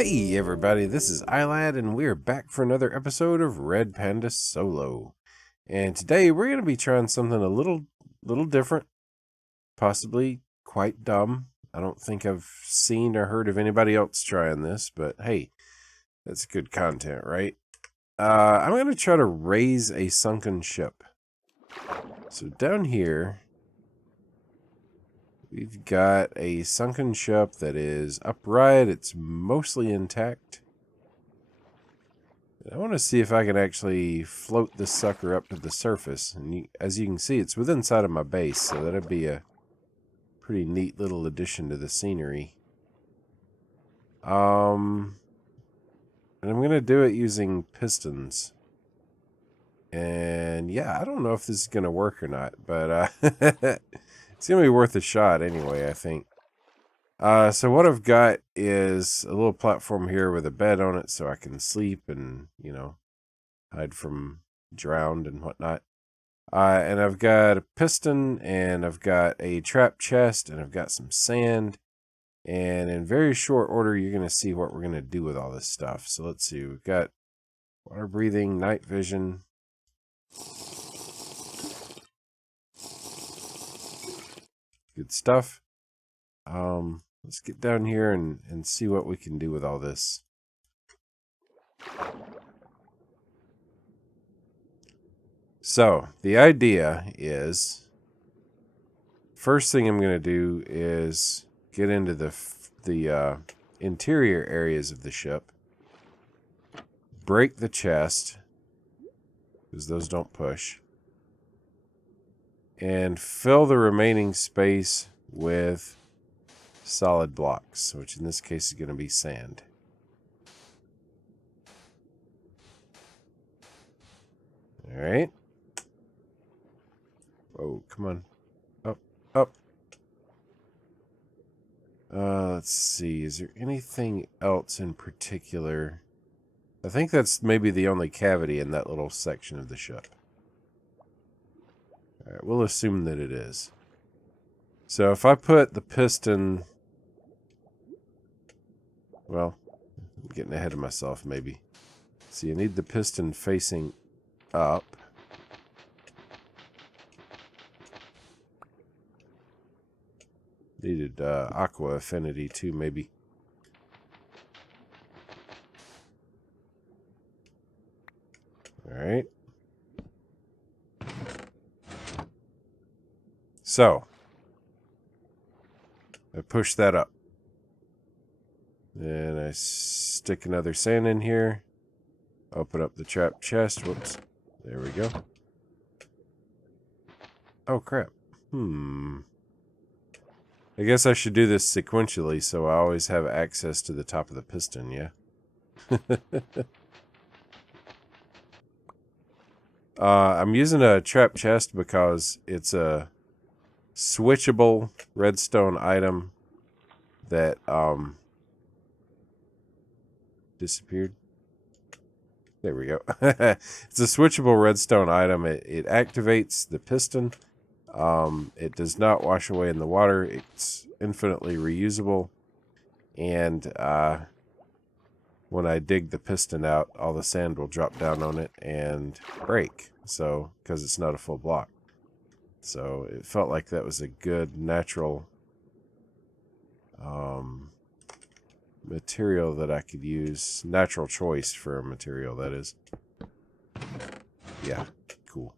Hey everybody, this is iLad and we're back for another episode of Red Panda Solo. And today we're going to be trying something a little different, possibly quite dumb. I don't think I've seen or heard of anybody else trying this, but hey, that's good content, right? I'm going to try to raise a sunken ship. So down here, we've got a sunken ship that is upright. It's mostly intact. I want to see if I can actually float this sucker up to the surface. And as you can see, it's within sight of my base, so that'd be a pretty neat little addition to the scenery. And I'm going to do it using pistons. And yeah, I don't know if this is going to work or not, but it's going to be worth a shot anyway, I think. So what I've got is a little platform here with a bed on it so I can sleep and, hide from drowned and whatnot. And I've got a piston, and I've got a trap chest, and I've got some sand. And in very short order, you're going to see what we're going to do with all this stuff. So let's see. We've got water breathing, night vision. Good stuff. Let's get down here and see what we can do with all this. So, the idea is, first thing I'm going to do is get into the interior areas of the ship, break the chest, because those don't push, and fill the remaining space with solid blocks, which in this case is going to be sand. All right. Oh, come on. Up, up. Let's see. Is there anything else in particular? I think that's maybe the only cavity in that little section of the ship. All right, we'll assume that it is. So if I put the piston... Well, I'm getting ahead of myself, maybe. So you need the piston facing up. Needed aqua affinity too, maybe. Alright. So, I push that up. And I stick another sand in here. Open up the trap chest. Whoops. There we go. Oh, crap. I guess I should do this sequentially so I always have access to the top of the piston, yeah? I'm using a trap chest because it's a switchable redstone item that disappeared. There we go. It's a switchable redstone item. It activates the piston. It does not wash away in the water. It's infinitely reusable. And when I dig the piston out, all the sand will drop down on it and break. So, because it's not a full block. So, it felt like that was a good natural material that I could use. Natural choice for a material, that is. Yeah, cool.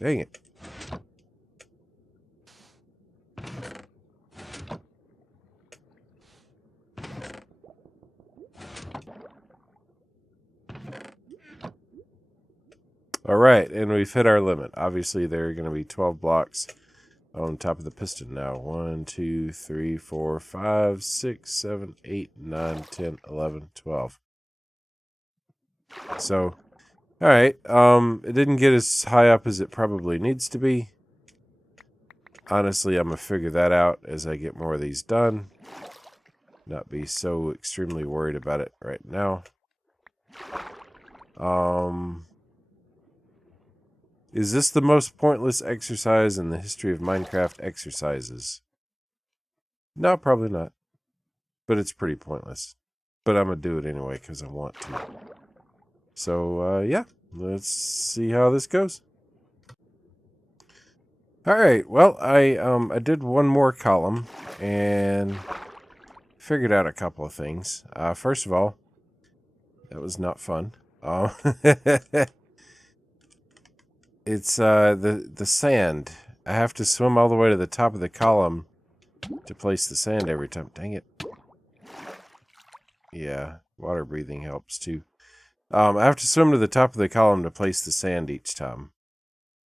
Dang it. Alright, and we've hit our limit. Obviously, there are going to be 12 blocks on top of the piston now. 1, 2, 3, 4, 5, 6, 7, 8, 9, 10, 11, 12. So, alright, it didn't get as high up as it probably needs to be. Honestly, I'm going to figure that out as I get more of these done. Not be so extremely worried about it right Is this the most pointless exercise in the history of Minecraft exercises? No, probably not. But it's pretty pointless. But I'm going to do it anyway because I want to. So, yeah. Let's see how this goes. Alright, well, I did one more column and figured out a couple of things. First of all, that was not fun. It's the sand. I have to swim all the way to the top of the column to place the sand every time. Dang it. Yeah, water breathing helps too. I have to swim to the top of the column to place the sand each time.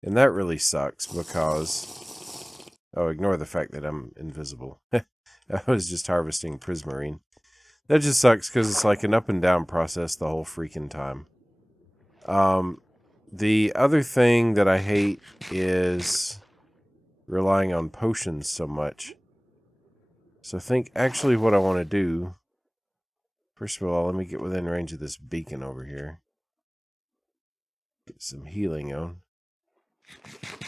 And that really sucks because... Oh, ignore the fact that I'm invisible. I was just harvesting prismarine. That just sucks because it's like an up and down process the whole freaking time. The other thing that I hate is relying on potions so much. So I think actually what I want to do... First of all, let me get within range of this beacon over here. Get some healing on.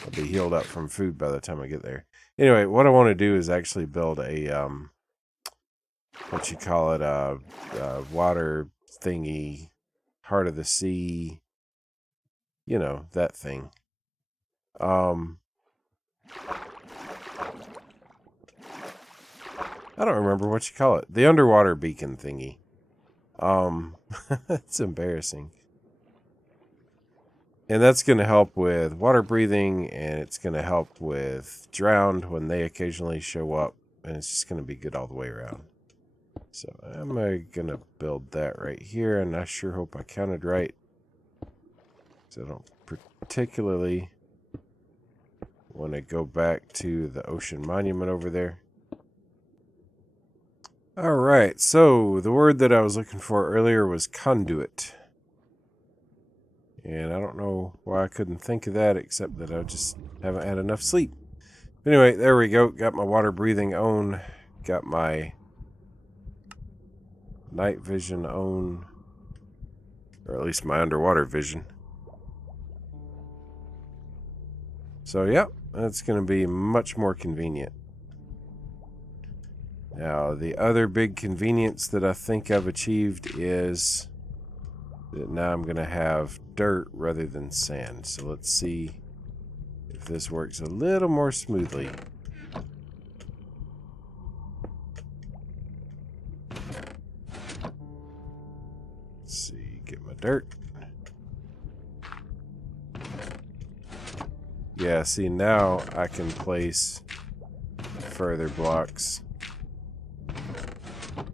I'll be healed up from food by the time I get there. Anyway, what I want to do is actually build a, what you call it, a water thingy, heart of the sea, you know, that thing. I don't remember what you call it. The underwater beacon thingy. It's embarrassing. And that's going to help with water breathing, and it's going to help with drowned when they occasionally show up, and it's just going to be good all the way around. So I'm going to build that right here, and I sure hope I counted right. So I don't particularly want to go back to the ocean monument over there. Alright, so the word that I was looking for earlier was conduit. And I don't know why I couldn't think of that, except that I just haven't had enough sleep. Anyway, there we go. Got my water breathing on. Got my night vision on. Or at least my underwater vision. So, yep, that's going to be much more convenient. Now, the other big convenience that I think I've achieved is that now I'm going to have dirt rather than sand. So let's see if this works a little more smoothly. Let's see, get my dirt. Yeah, see, now I can place further blocks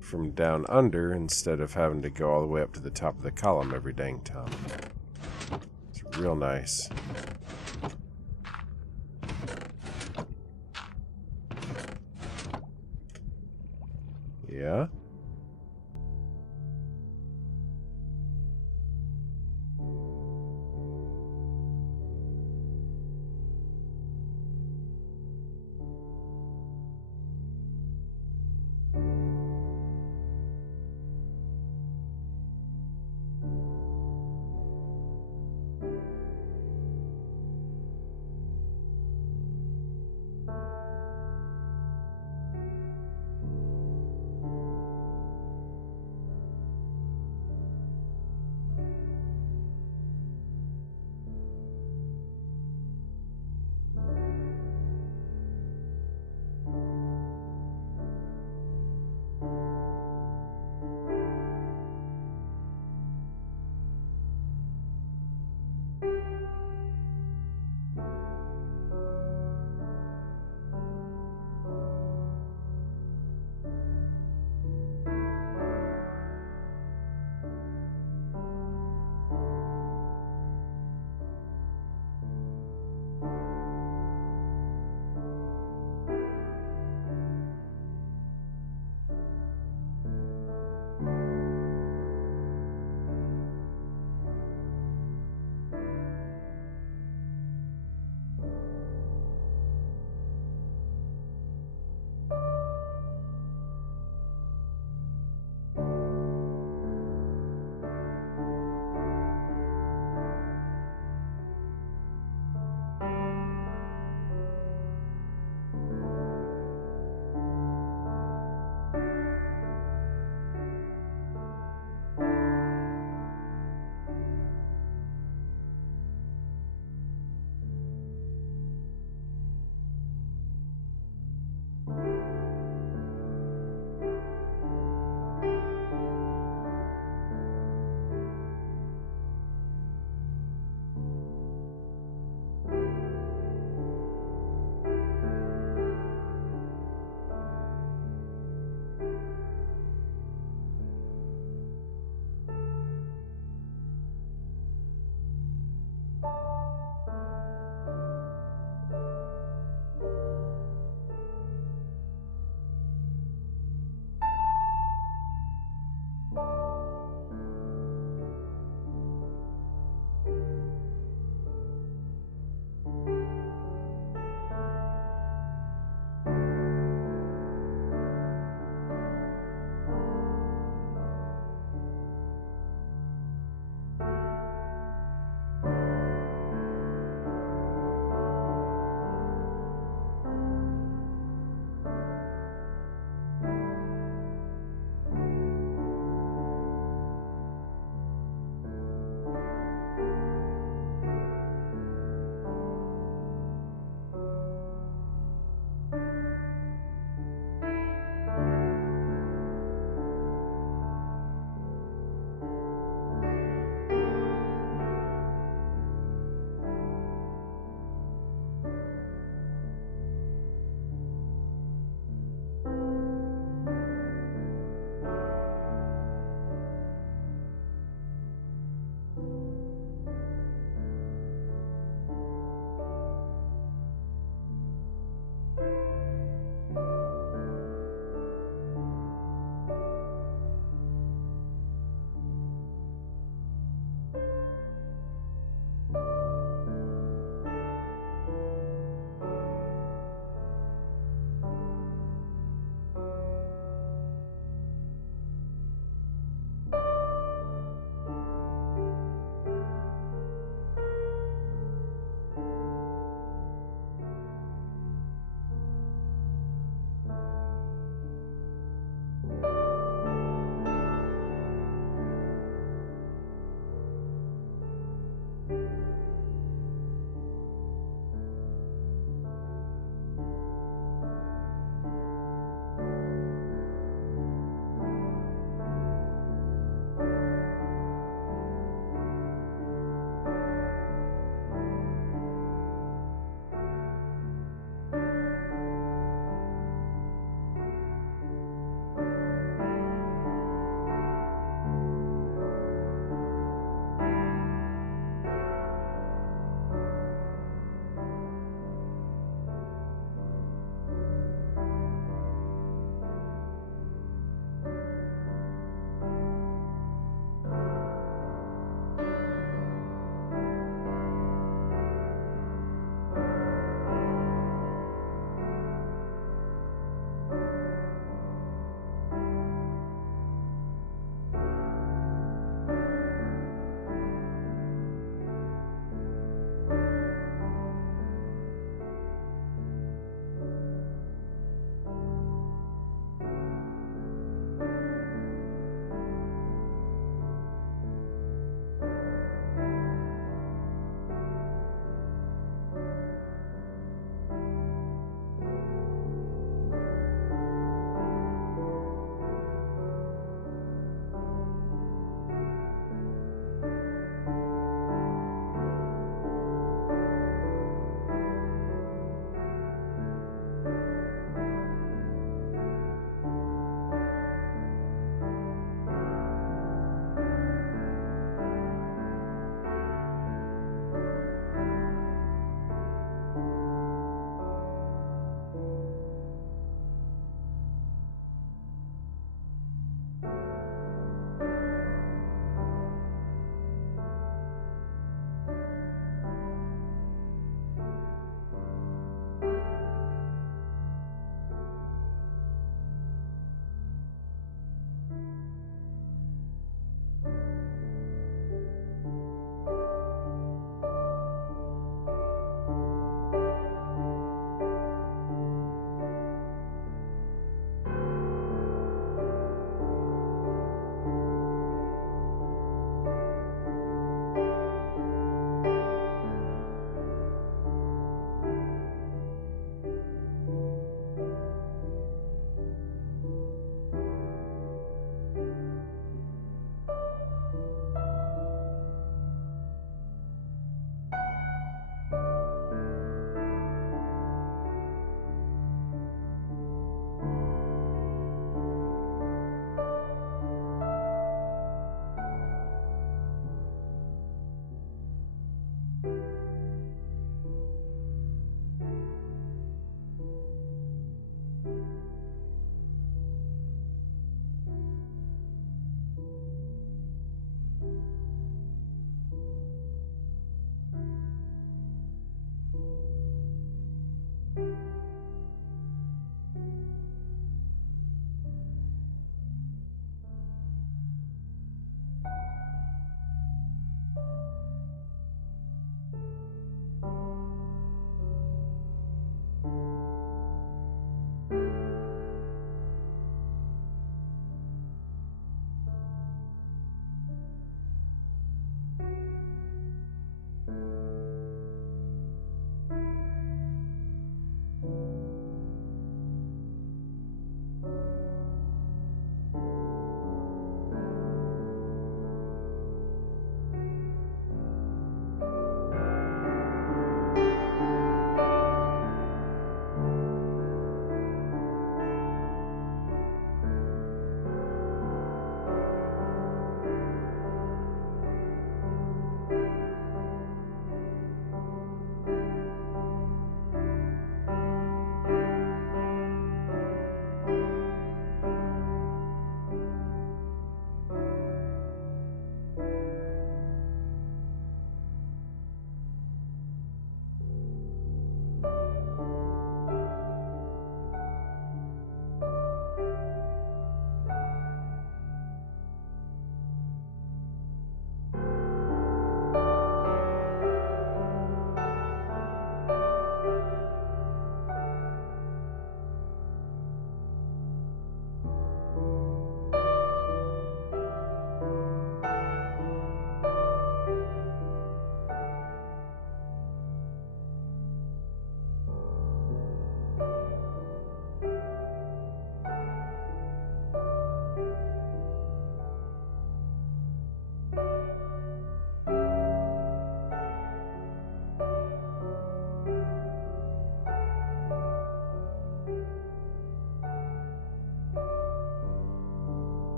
from down under instead of having to go all the way up to the top of the column every dang time. It's real nice. Yeah.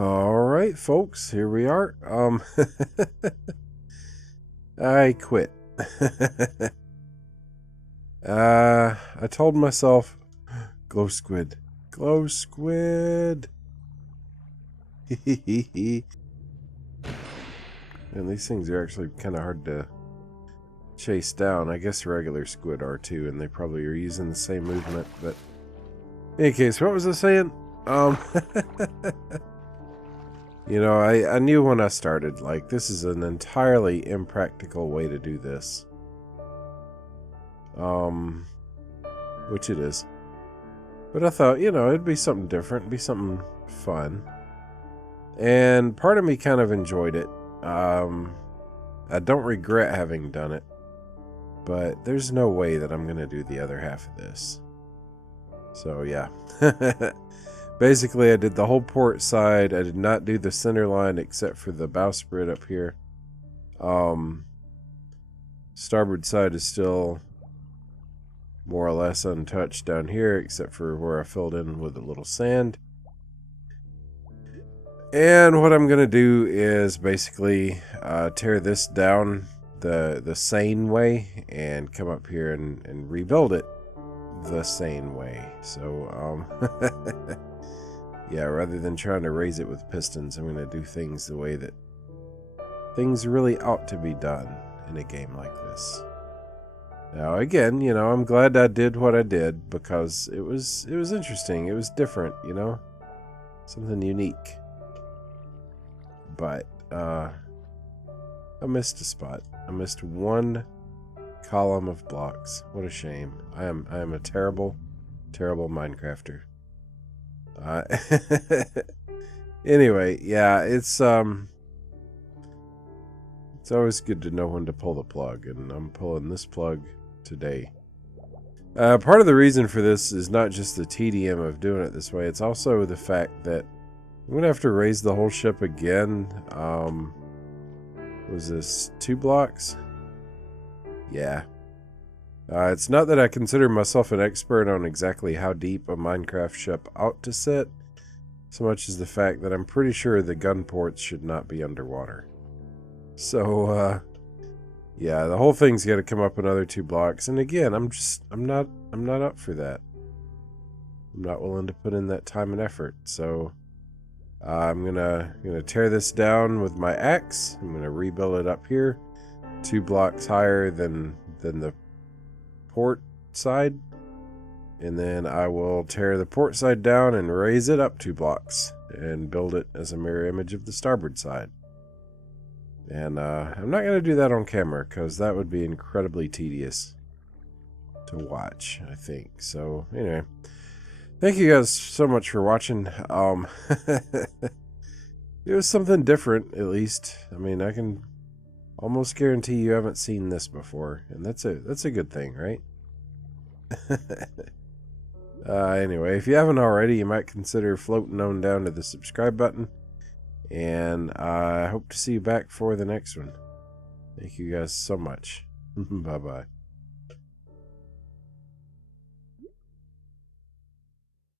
All right, folks, here we are. I quit. I told myself, glow squid, glow squid. And these things are actually kind of hard to chase down. I guess regular squid are too, and they probably are using the same movement. But in any case, what was I saying? You know, I knew when I started, like, this is an entirely impractical way to do this. Which it is. But I thought, you know, it'd be something different, it'd be something fun. And part of me kind of enjoyed it. I don't regret having done it. But there's no way that I'm going to do the other half of this. So, yeah. Basically, I did the whole port side. I did not do the center line except for the bowsprit up here. Starboard side is still more or less untouched down here, except for where I filled in with a little sand. And what I'm going to do is basically tear this down the sane way and come up here and rebuild it the sane way. So, yeah, rather than trying to raise it with pistons, I'm going to do things the way that things really ought to be done in a game like this. Now, again, you know, I'm glad I did what I did because it was interesting. It was different, you know, something unique. But I missed a spot. I missed one column of blocks. What a shame. I am a terrible, terrible Minecrafter. Anyway, yeah, it's always good to know when to pull the plug, and I'm pulling this plug today. Part of the reason for this is not just the tedium of doing it this way, it's also the fact that I'm going to have to raise the whole ship again. Was this 2 blocks? Yeah. It's not that I consider myself an expert on exactly how deep a Minecraft ship ought to sit, so much as the fact that I'm pretty sure the gun ports should not be underwater. So, yeah, the whole thing's got to come up another 2 blocks, and again, I'm not up for that. I'm not willing to put in that time and effort, so I'm gonna tear this down with my axe. I'm gonna rebuild it up here, 2 blocks higher than the port side, and then I will tear the port side down and raise it up 2 blocks and build it as a mirror image of the starboard side. And I'm not going to do that on camera because that would be incredibly tedious to watch, I think. So anyway, thank you guys so much for watching. It was something different, at least. I mean, I can almost guarantee you haven't seen this before, and that's a good thing, right? Anyway, if you haven't already, you might consider floating on down to the subscribe button, and I hope to see you back for the next one. Thank you guys so much. Bye-bye.